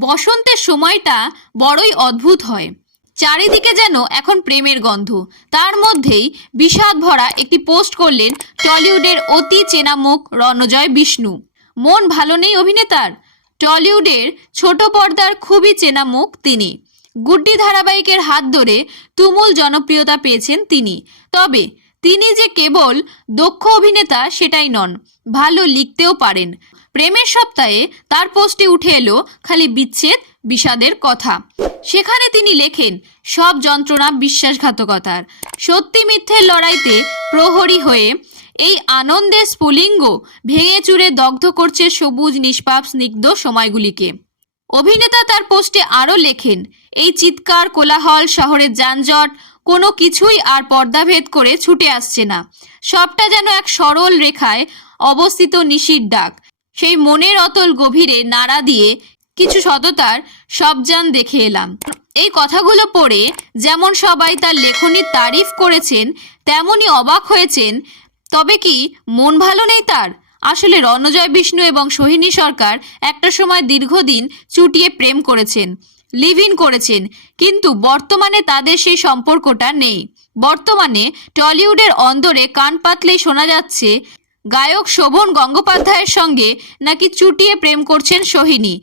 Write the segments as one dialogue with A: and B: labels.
A: বসন্তের সময়টা বড়ই অদ্ভুত হয়। চারিদিকে যেন এখন প্রেমের গন্ধ। তার মধ্যেই বিষাদ ভরা একটি পোস্ট করলেন টলিউডের অতি চেনা মুখ রণজয় বিষ্ণু। মন ভালো নেই অভিনেতার? টলিউডের ছোট পর্দার খুবই চেনা মুখ তিনি। গুড্ডি ধারাবাহিকের হাত ধরে তুমুল জনপ্রিয়তা পেয়েছেন তিনি। তবে তিনি যে কেবল দক্ষ অভিনেতা সেটাই নন, ভালো লিখতেও পারেন। প্রেমের সপ্তাহে তার পোস্টে উঠে এলো খালি বিচ্ছেদ, বিষাদের কথা। সেখানে তিনি লেখেন, সব যন্ত্রণা বিশ্বাসঘাতকতার। সত্যি মিথ্যের লড়াইতে প্রহরী হয়ে এই আনন্দের স্ফুলিঙ্গ ভেঙে চুরে দগ্ধ করছে সবুজ, নিষ্পাপ, স্নিগ্ধ সময়গুলিকে। অভিনেতা তার পোস্টে আরও লেখেন, এই চিৎকার, কোলাহল, শহরের যানজট কোনো কিছুই আর পর্দাভেদ করে ছুটে আসছে না। সবটা যেন এক সরল রেখায় অবস্থিত নিশির ডাক। সেই মনের অতল গভীরে নাড়া দিয়ে কিছু সততার সবজান দেখে এলাম। এই কথাগুলো পড়ে যেমন সবাই তার লেখনীর তারিফ করেছেন তেমনই অবাক হয়েছেন। তবে কি মন ভালো নেই তার? আসলে রণজয় বিষ্ণু এবং সোহিনী সরকার একটা সময় দীর্ঘদিন চুটিয়ে প্রেম করেছেন। লিভ ইন করেছেন। কিন্তু বর্তমানে তাদের সেই সম্পর্কটা নেই। বর্তমানে টলিউডের অন্দরে কান পাতলেই শোনা যাচ্ছে, গায়ক শোভন গঙ্গোপাধ্যায়ের সঙ্গে নাকি চুটিয়ে প্রেম করছেন সোহিনী।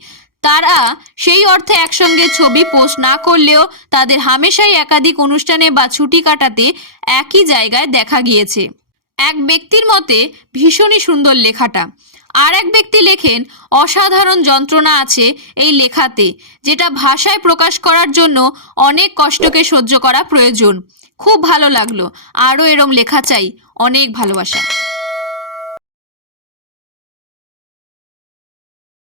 A: তারা সেই অর্থে একসঙ্গে ছবি পোস্ট না করলেও তাদের হামেশাই একাধিক অনুষ্ঠানে বা ছুটি কাটাতে একই জায়গায় দেখা গিয়েছে। এক ব্যক্তির মতে, ভীষণই সুন্দর লেখাটা। আর এক ব্যক্তি লেখেন, অসাধারণ যন্ত্রণা আছে এই লেখাতে, যেটা ভাষায় প্রকাশ করার জন্য অনেক কষ্টকে সহ্য করা প্রয়োজন। খুব ভালো লাগল। আরও এরম লেখা চাই। অনেক ভালোবাসা।